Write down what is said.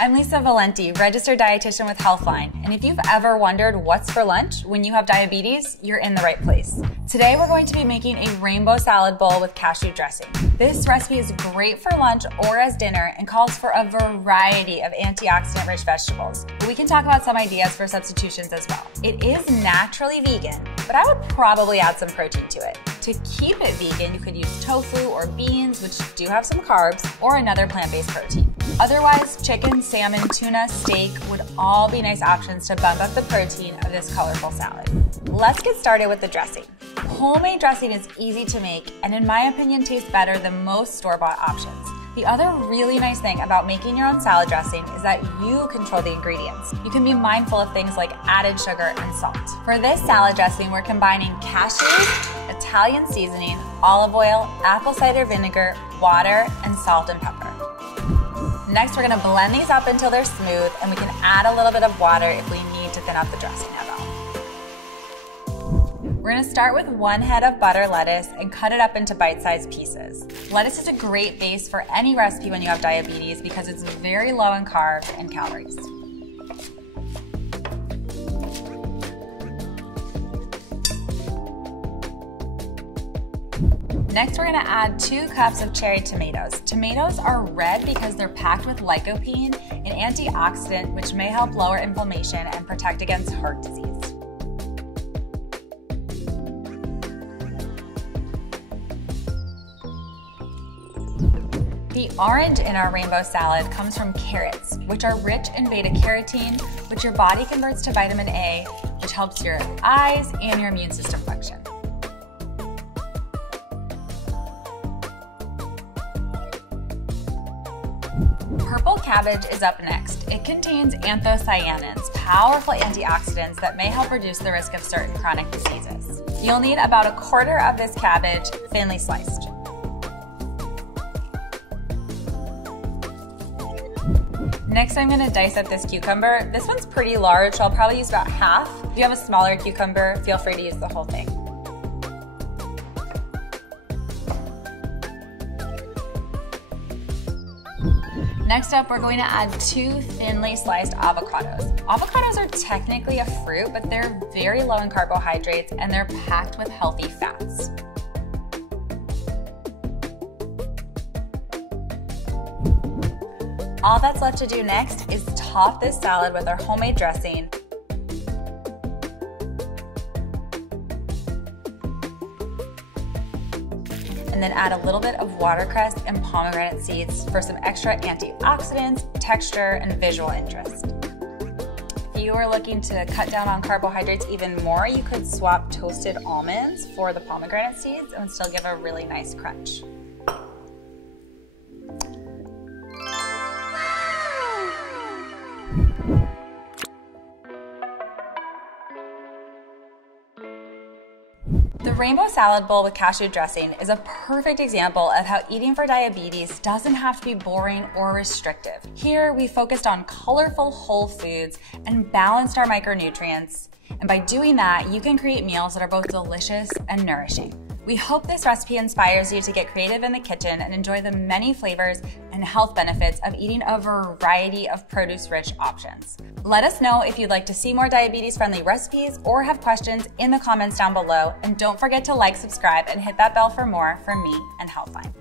I'm Lisa Valenti, registered dietitian with Healthline, and if you've ever wondered what's for lunch when you have diabetes, you're in the right place. Today we're going to be making a rainbow salad bowl with cashew dressing. This recipe is great for lunch or as dinner and calls for a variety of antioxidant-rich vegetables. But we can talk about some ideas for substitutions as well. It is naturally vegan, but I would probably add some protein to it. To keep it vegan, you could use tofu or beans, which do have some carbs, or another plant-based protein. Otherwise, chicken, salmon, tuna, steak would all be nice options to bump up the protein of this colorful salad. Let's get started with the dressing. Homemade dressing is easy to make and in my opinion tastes better than most store-bought options. The other really nice thing about making your own salad dressing is that you control the ingredients. You can be mindful of things like added sugar and salt. For this salad dressing, we're combining cashews, Italian seasoning, olive oil, apple cider vinegar, water, and salt and pepper. Next, we're going to blend these up until they're smooth, and we can add a little bit of water if we need to thin out the dressing at all. We're going to start with 1 head of butter lettuce and cut it up into bite-sized pieces. Lettuce is a great base for any recipe when you have diabetes because it's very low in carbs and calories. Next, we're going to add 2 cups of cherry tomatoes. Tomatoes are red because they're packed with lycopene, an antioxidant which may help lower inflammation and protect against heart disease. The orange in our rainbow salad comes from carrots, which are rich in beta-carotene, which your body converts to vitamin A, which helps your eyes and your immune system function. Purple cabbage is up next. It contains anthocyanins, powerful antioxidants that may help reduce the risk of certain chronic diseases. You'll need about 1/4 of this cabbage thinly sliced. Next, I'm going to dice up this cucumber. This one's pretty large, so I'll probably use about half. If you have a smaller cucumber, feel free to use the whole thing. Next up, we're going to add 2 thinly sliced avocados. Avocados are technically a fruit, but they're very low in carbohydrates and they're packed with healthy fats. All that's left to do next is top this salad with our homemade dressing. And then add a little bit of watercress and pomegranate seeds for some extra antioxidants, texture, and visual interest. If you are looking to cut down on carbohydrates even more, you could swap toasted almonds for the pomegranate seeds and still give a really nice crunch. The rainbow salad bowl with cashew dressing is a perfect example of how eating for diabetes doesn't have to be boring or restrictive. Here, we focused on colorful whole foods and balanced our micronutrients. And by doing that, you can create meals that are both delicious and nourishing. We hope this recipe inspires you to get creative in the kitchen and enjoy the many flavors and health benefits of eating a variety of produce-rich options. Let us know if you'd like to see more diabetes-friendly recipes or have questions in the comments down below. And don't forget to like, subscribe, and hit that bell for more from me and Healthline.